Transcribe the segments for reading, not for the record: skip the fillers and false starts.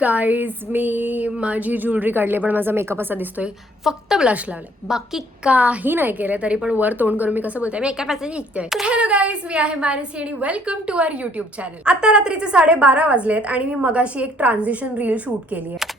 Guys मी माझी jewellery काढली पण माझा मेकअप असा दिसतोय. फक्त ब्लश लावले, बाकी काही नाही केलं, तरी पण वर तोंड करून मी कसं बोलते मेकअप असं दिसतोय. तर हॅलो गाईज, मी आहे मानसी आणि welcome to our YouTube channel. आता रात्रीचे 12:30 वाजलेत आणि मी मगाशी एक ट्रान्झिशन रील शूट केली आहे.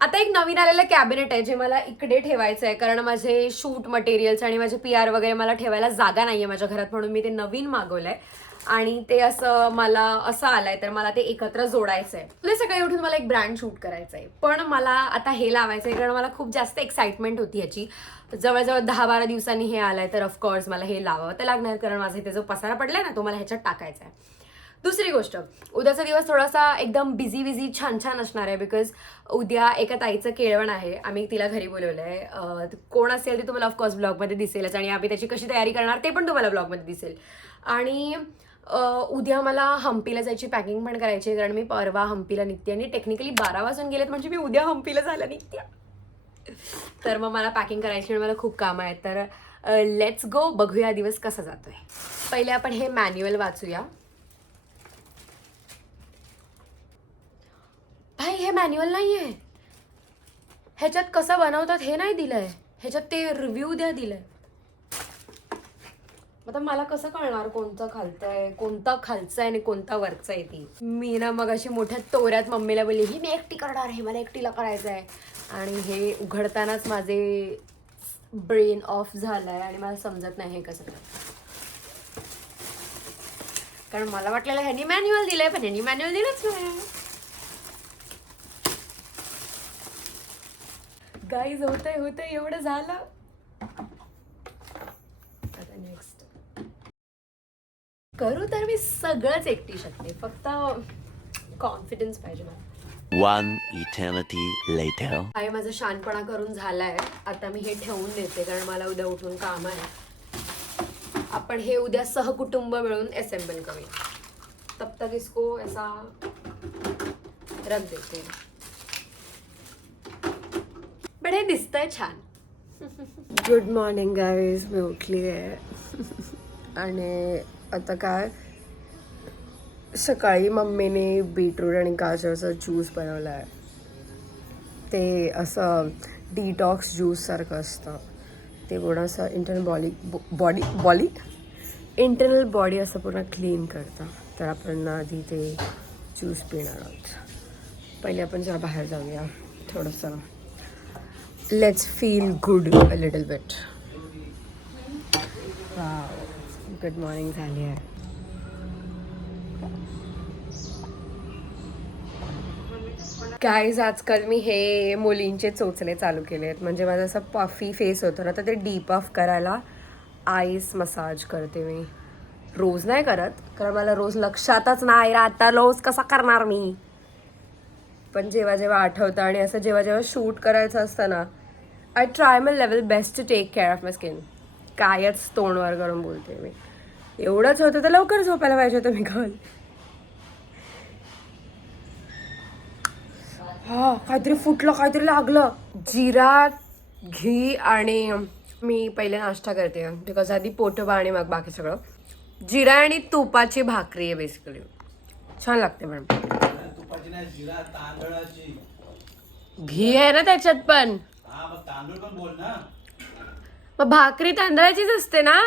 आता एक नवीन आलेलं कॅबिनेट आहे जे मला इकडे ठेवायचं आहे, कारण माझे शूट मटेरियल्स आणि माझे PR वगैरे मला ठेवायला जागा नाहीये माझ्या घरात, म्हणून मी ते नवीन मागवलंय. आणि ते असं मला असं आलंय, तर मला ते एकत्र जोडायचंय. तुला सकाळी उठून मला एक ब्रँड शूट करायचंय, पण मला आता हे लावायचंय कारण मला खूप जास्त एक्साइटमेंट होती याची. जवळजवळ 10-12 दिवसांनी हे आलंय, तर ऑफकोर्स मला हे लावावं तर लागणार, कारण माझा इथे जो पसारा पडलाय ना तो मला ह्याच्यात टाकायचा आहे. दुसरी गोष्ट, उद्याचा दिवस थोडासा एकदम बिझी छान छान असणार आहे, बिकॉज उद्या एका ताईचं केळवण आहे. आम्ही तिला घरी बोलवलंय. कोण असेल ते तुम्हाला ऑफकोर्स ब्लॉगमध्ये दिसेलच, आणि आम्ही त्याची कशी तयारी करणार ते पण तुम्हाला ब्लॉगमध्ये दिसेल. आणि उद्या मला हम्पीला जायची पॅकिंग पण करायची आहे, कारण मी परवा हम्पीला निघते आणि टेक्निकली 12 वाजून गेलेत, म्हणजे मी उद्या हम्पीला जायला निघते. तर मग मला पॅकिंग करायची आणि मला खूप काम आहेत. तर लेट्स गो, बघूया दिवस कसा जातोय. पहिले आपण हे मॅन्युअल वाचूया. भाई हे मॅन्युअल नाहीये, ह्याच्यात कसं बनवतात हे नाही दिलंय, ह्याच्यात ते रिव्ह्यू द्या दिलंय. आता मला कसं कळणार कोणतं खालचंय, कोणता खालचं आहे आणि कोणता वरचं आहे. ती मी ना मग अशी मोठ्या तोऱ्यात मम्मीला बोलली ही मी एकटी करणार, हे मला एकटीला करायचं आहे. आणि हे उघडतानाच माझे ब्रेन ऑफ झालाय आणि मला समजत नाही हे कसं, कारण मला वाटलेलं ह्यांनी मॅन्युअल दिलंय पण ह्यांनी मॅन्युअल दिलंच नाही. गाईज होतंय एवढं झालं. आता नेक्स्ट करू तर मी सगळंच एकटी शकते, फक्त कॉन्फिडन्स पाहिजे मला. One eternity later. आहे माझा शानपणा करून झालाय. आता मी हे ठेवून देते, कारण मला उद्या उठून काम आहे. आपण हे उद्या सहकुटुंब मिळून असेंबल करूया. तब तक इसको ऐसा रख देते. पण हे दिसतंय छान. गुड मॉर्निंग गाईज, मी उठली आहे. आणि आता काय, सकाळी मम्मीने बीटरूट आणि गाजरचा ज्यूस बनवला आहे. ते असं डिटॉक्स ज्यूस सारखं असतं. ते पूर्ण असं इंटरनल बॉडी असं पूर्ण क्लीन करतं. तर आपण आधी ते ज्यूस पिणार आहोत. पहिले आपण जरा बाहेर जाऊया थोडंसं. Let's feel good a little bit. Good morning झाली आहे. गाईज आजकाल मी हे मुलींचे चोचले चालू केले आहेत. म्हणजे माझं असं पफी फेस होतं ना, तर ते डीप ऑफ करायला आईस मसाज करते मी. रोज नाही करत, कारण मला रोज लक्षातच नाही राहता रोज कसा करणार मी. पण जेव्हा जेव्हा आठवतं आणि असं जेव्हा जेव्हा शूट करायचं असतं ना, I try my level best to take care of my skin. कायच तोंडवर करून बोलते मी. एवढंच होतं तर लवकर झोपायला पाहिजे होतं मी घाल. हा काहीतरी फुटलं, काहीतरी लागलं. जिरा घी आणि मी पहिले नाश्ता करते, बिकॉज आधी पोटोबा आणि मग बाकी सगळं. जिरा आणि तुपाची भाकरी आहे बेसिकली. छान लागते मॅडम. घी आहे ना त्याच्यात पण. मग भाकरी तांदळाचीच असते ना.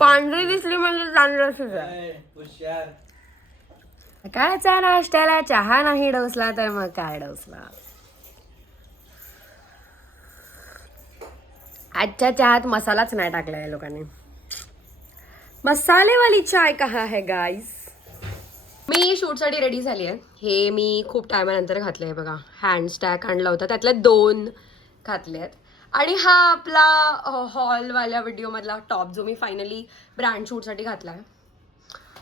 पांढरी दिसली म्हणजे तांदळाचीच आहे. कायचा नाश्त्याला चहा नाही डोसला तर मग काय डोसला. आजच्या चहात मसालाच नाही टाकला या लोकांनी. मसालेवाली चाय कहा है गाईज. मी शूटसाठी रेडी झाली आहे. हे मी खूप टायमानंतर घातलं आहे बघा. हँड स्टॅक आणला होता, त्यातले 2 घातले आहेत. आणि हा आपला हॉलवाल्या व्हिडिओमधला टॉप जो मी फायनली ब्रँड शूटसाठी घातला आहे.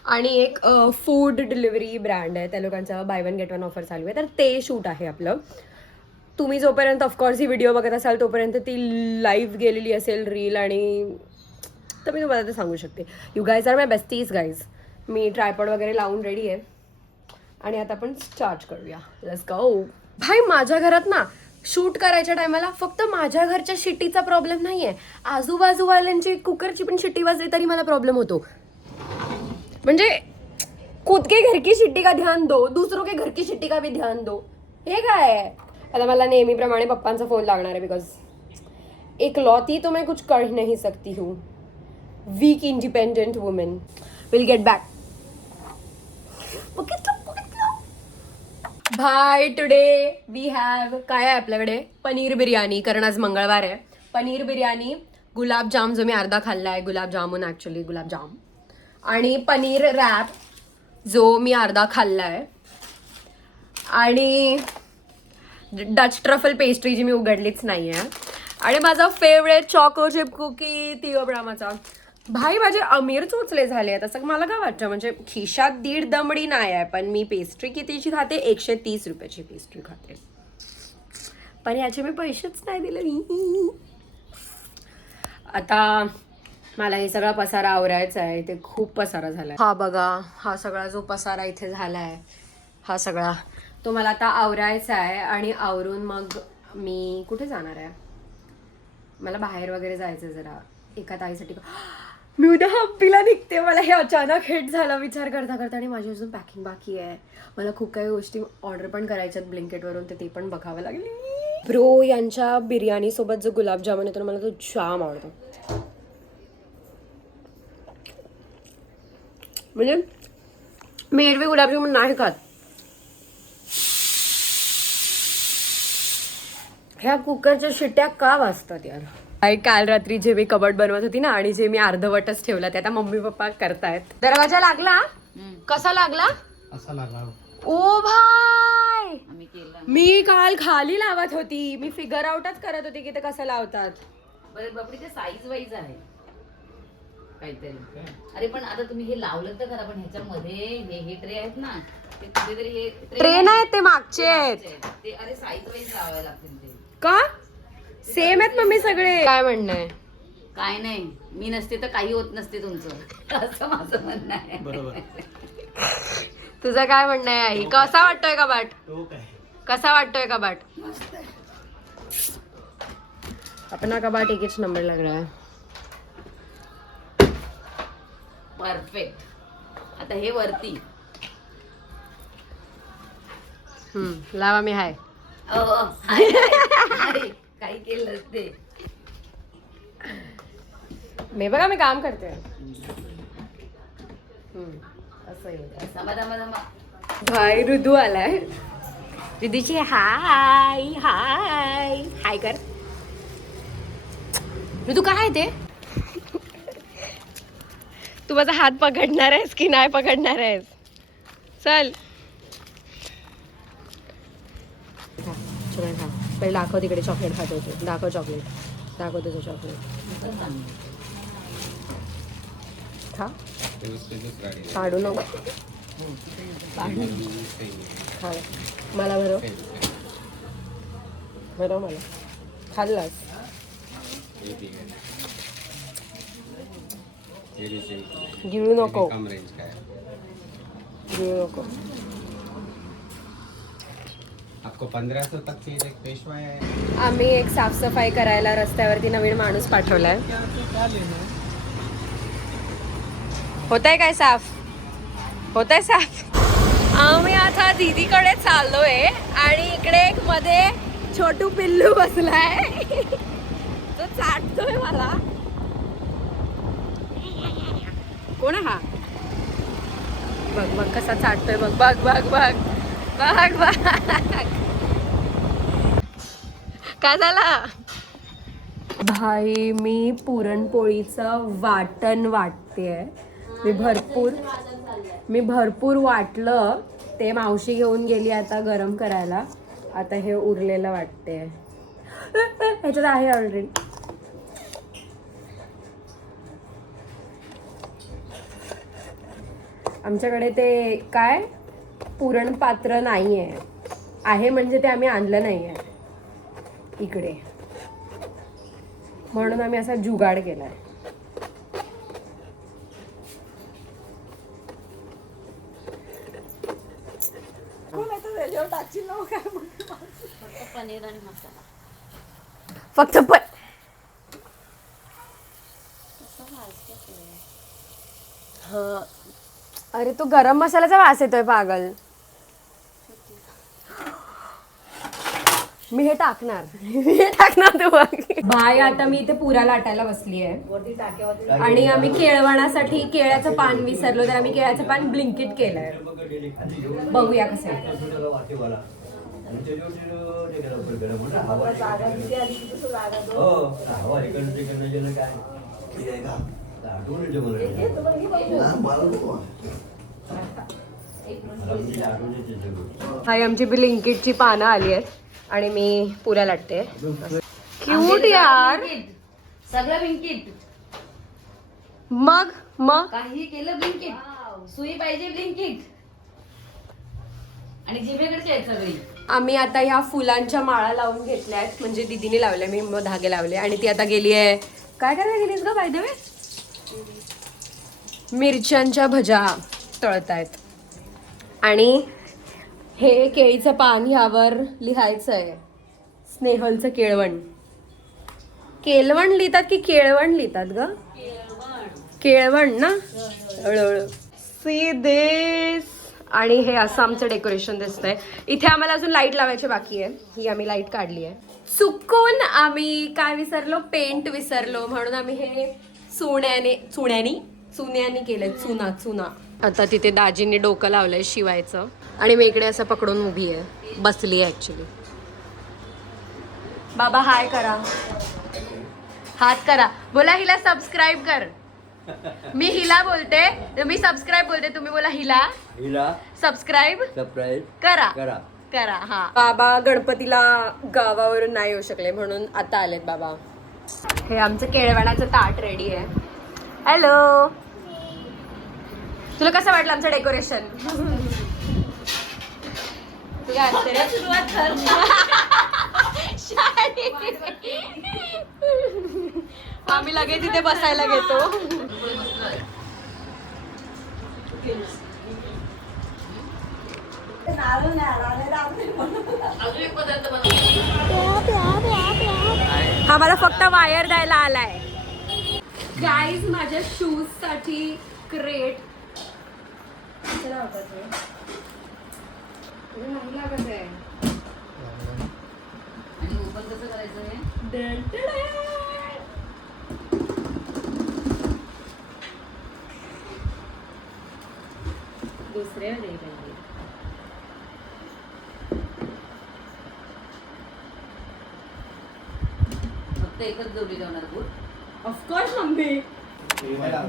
आणि एक फूड डिलिव्हरी ब्रँड आहे, त्या लोकांचा बाय 1 गेट 1 ऑफर चालू आहे, तर ते शूट आहे आपलं. तुम्ही जोपर्यंत ऑफकोर्स ही व्हिडिओ बघत असाल तोपर्यंत ती लाईव्ह गेलेली असेल रील, आणि तर मी तुम्हाला ते सांगू शकते. You guys are my besties guys. मी ट्रायपॉड वगैरे लावून रेडी आहे आणि आता आपण स्टार्ट करूया. Let's go. भाई माझ्या घरात ना शूट करायच्या टायमाला फक्त माझ्या घरच्या शिट्टीचा प्रॉब्लेम नाही आहे, आजूबाजूवाल्यांची कुकरची पण शिट्टी वाजली तरी मला प्रॉब्लेम होतो. म्हणजे खुद के घर की शिट्टी का ध्यान दो, दूसरों के घर की शिट्टी का भी ध्यान दो. हे काय आहे? आता मला नेहमीप्रमाणे पप्पांचा फोन लागणार आहे बिकॉज इकलौती तो मैं कुछ कर नहीं सकती हूँ. Weak independent women. Will get back. भाई टुडे वी हॅव काय आहे आपल्याकडे? पनीर बिर्याणी, कारण आज मंगळवार आहे. पनीर बिर्याणी, गुलाबजाम जो मी अर्धा खाल्ला आहे, गुलाबजामुन ॲक्च्युली गुलाबजाम, आणि पनीर रॅप जो मी अर्धा खाल्ला आहे, आणि डच ट्रफल पेस्ट्री जी मी उघडलीच नाही आहे, आणि माझा फेवरेट चॉको चिप कुकी तिळब्रामाचा. भाई माझे अमीर चोचले झाले आहेत असं मला काय वाटतं. म्हणजे खिशात 1.5 दमडी नाही आहे, पण मी पेस्ट्री कितीची खाते? 130 रुपयाची पेस्ट्री खाते, पण याचे मी पैसेच नाही दिले. आता मला हे सगळा पसारा आवरायचा आहे. ते खूप पसारा झालाय. हा बघा, हा सगळा जो पसारा इथे झालाय, हा सगळा तो मला आता आवरायचा आहे. आणि आवरून मग मी कुठे जाणार आहे? मला बाहेर वगैरे जायचं जरा एका ताईसाठी. मी उद्या हम्पीला निघते. मला हे अचानक हिट झालं विचार करता करता, आणि माझी अजून पॅकिंग बाकी आहे. मला खूप काही गोष्टी ऑर्डर पण करायच्यात ब्लिंकिटवरून, ते पण बघावं लागेल. ब्रो यांच्या बिर्याणी सोबत जो गुलाबजामुन येतो मला तो जाम आवडतो. म्हणजे मी एरवी गुलाबजामुन नाही खात. ह्या कुकरच्या शिट्ट्या का वाजतात यार? काल रात्री जे मी कबड बनवत होती ना, आणि जे मी अर्धवटच ठेवलं ते आता मम्मी पप्पा करतायत. दरवाजा लागला? कसा लागला? असा लागला. ओ भाई, मी काल खाली लावत होती. मी फिगर आउटच करत होती की ते कसं लावतात. बरं बापरे, ते साईज वाईज आहे काहीतरी. अरे पण आता तुम्ही हे लावलं तर खरं, पण ह्याच्यामध्ये हे ट्रे आहेत ना, ते कुठेतरी हे ट्रे नाही, ते मागचे आहेत ते. अरे साईज वाईज लावायला लागतील ते. का? सेम आहेत मम्मी सगळे. काय म्हणणं आहे? काय नाही, मी नसते तर काही होत नसते तुमचं, असं माझं म्हणणं आहे. बरोबर. तुझं काय म्हणणं आहे? कसा वाटतोय कबाट? तो काय कसा वाटतोय कबाट? अपना कबाट एक नंबर लग रहा है. परफेक्ट. आता हे वरती लावा मी हाय. काही केलं ते. मी बघा मी काम करते. भाई ऋतू आलाय. ऋतूची हाय हाय हाय कर. ऋतू काय ते? तू माझा हात पकडणार आहेस की नाही पकडणार आहेस? चल पहिले दाखव तिकडे चॉकलेट खात होते. दाखव चॉकलेट. दाखव तुझं चॉकलेट. खा. काढू नको. खा. मला भरव मला. खाल्लास? गिळू नको. गिळू नको. आपको 1500 तक की एक पेशवा है. आम्ही एक साफसफाई करायला रस्त्यावरती नवीन माणूस पाठवलाय. होतंय काय साफ? होतंय साफ. आम्ही आता दीदीकडे चाललोय, आणि इकडे एक मध्ये छोटू पिल्लू बसलाय. तो चाटतोय मला. कोण हा? बघ बघ कसा चाटतोय. बघ बघ बघ बघ बघ बघ. काय झालं? भाई मी पुरणपोळीचं वाटण वाटतेय. मी भरपूर वाटलं. ते मावशी घेऊन गेली आता गरम करायला. आता हे उरलेलं वाटते. ह्याच्यात आहे ऑलरेडी. आमच्याकडे ते काय पुरण पात्र नाही आहे म्हणजे ते आम्ही आणलं नाही आहे इकडे, म्हणून आम्ही असा जुगाड केलाय. पनीर आणि मसाला फक्त पण अरे तो गरम मसाल्याचा वास येतोय पागल. मी हे टाकणार तू बाय. आता मी इथे पुरा लाटायला बसली आहे आणि आम्ही केळवणासाठी केळ्याचं पान विसरलो तर आम्ही केळ्याचं पान ब्लिंकिट केलंय. बघूया कसं आहे. हाय आमची ब्लिंकिटची पानं आली आहेत आणि मी पुऱ्या लाटते. क्यूट यार. सगळं ब्लिंकिट. मग काही केलं ब्लिंकिट. सुई पाहिजे ब्लिंकिट आणि जिभेकडचे आहेत सगळी. आम्ही आता ह्या फुलांच्या माळा लावून घेतल्या आहेत. म्हणजे दीदीने लावल्या, मी मग धागे लावले आणि ती आता गेली आहे. काय करायला गेलीस ग बाय द वे? मिरच्यांच्या भज्या तळतायत. आणि हे केळीचं पान ह्यावर लिहायचं आहे स्नेहलचं केळवण. केळवण लिहितात की केळवण लिहितात ग? केळवण ना. See this. आणि हे असं आमचं डेकोरेशन दिसतंय. इथे आम्हाला अजून लाईट लावायची बाकी आहे. ही आम्ही लाईट काढली आहे. चुकून आम्ही काय विसरलो, पेंट विसरलो म्हणून आम्ही हे चुन्याने केलंय. चुना. आता तिथे दाजींनी डोकं लावलंय शिवायचं आणि मी इकडे असं पकडून उभी आहे, बसली आहे ऍक्च्युली. बाबा हाय करा, हात करा, बोला हिला सबस्क्राईब कर. मी हिला बोलते, मी सबस्क्राईब बोलते, तुम्ही बोला हिला सबस्क्राईब करा. करा. हा. बाबा गणपतीला गावावरून नाही येऊ शकले म्हणून आता आलेत बाबा. हे आमचं केळवणाचं ताट रेडी आहे. हॅलो, तुला कसं वाटलं आमचं डेकोरेशन? सुरुवात कर. आम्ही लगेच तिथे बसायला घेतो. हा मला फक्त वायर द्यायला आलाय. गाईज माझ्या शूज साठी क्रेट नाही लागत आहे. आणि ओपन कसं करायचं हे? दुसरे फक्त एकच जोडी लावणार बूट. Of course mummy.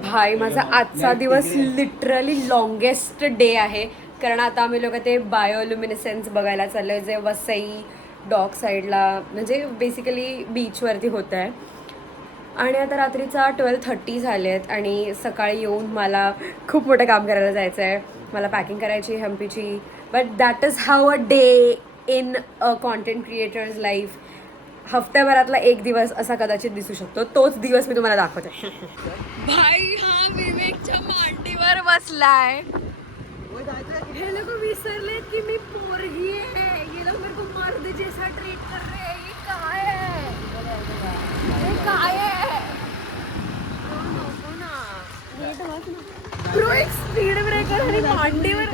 भाई माझा आजचा दिवस लिटरली लॉंगेस्ट डे आहे. कारण आता आम्ही लोक ते बायोल्युमिनेसेन्स बघायला चाललोय जे वसई डॉक साईडला म्हणजे बेसिकली बीचवरती होत आहे. आणि आता रात्रीचा 12:30 झाले आहेत आणि सकाळी येऊन मला खूप मोठं काम करायला जायचं आहे. मला पॅकिंग करायची हम्पीची. But that is how a day in a content creators life. हफ्त्याभरातला एक दिवस असा कदाचित दिसू शकतो. तोच दिवस मी तुम्हाला दाखवते. भाई हा विवेकच्या मांडीवर बसलाय. हे लोक विसरले की मी पोरगी आहे. ये लोग मेरे को मर्द जैसा ट्रीट कर रहे हैं. ये काय है? हे काय आहे? नको ना. नीट बस ना. ब्रो एक स्पीड ब्रेकर आणि मांडीवर.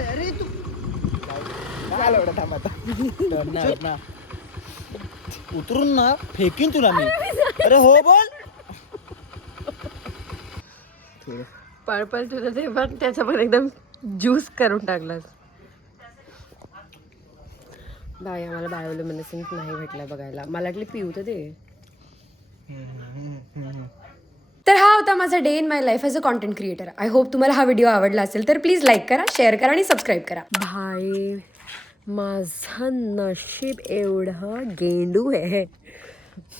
उतरून ना फेकीन तुला मी. अरे हो बोल. पर्पल तुझं ते पण त्याच्यामध्ये एकदम ज्यूस करून टाकलास. बाय आम्हाला बायोल्युमिनेसेन्स नाही भेटला बघायला. मला वाटलं पिऊ तर दे. तर हा होता माझा day in my life as a content creator. I hope तुम्हाला हा व्हिडिओ आवडला असेल तर प्लीज लाईक करा, शेअर करा आणि सबस्क्राईब करा. भाई माझं नशीब एवढं गेंडू आहे.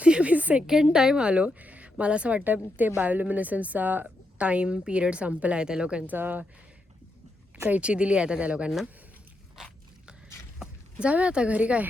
मी सेकंड टाईम आलो. मला असं वाटतं ते बायोल्युमिनेसेन्सचा टाईम पिरियड संपला आहे. त्या लोकांचा कैची दिली आहे आता त्या लोकांना. जाऊया आता घरी. काय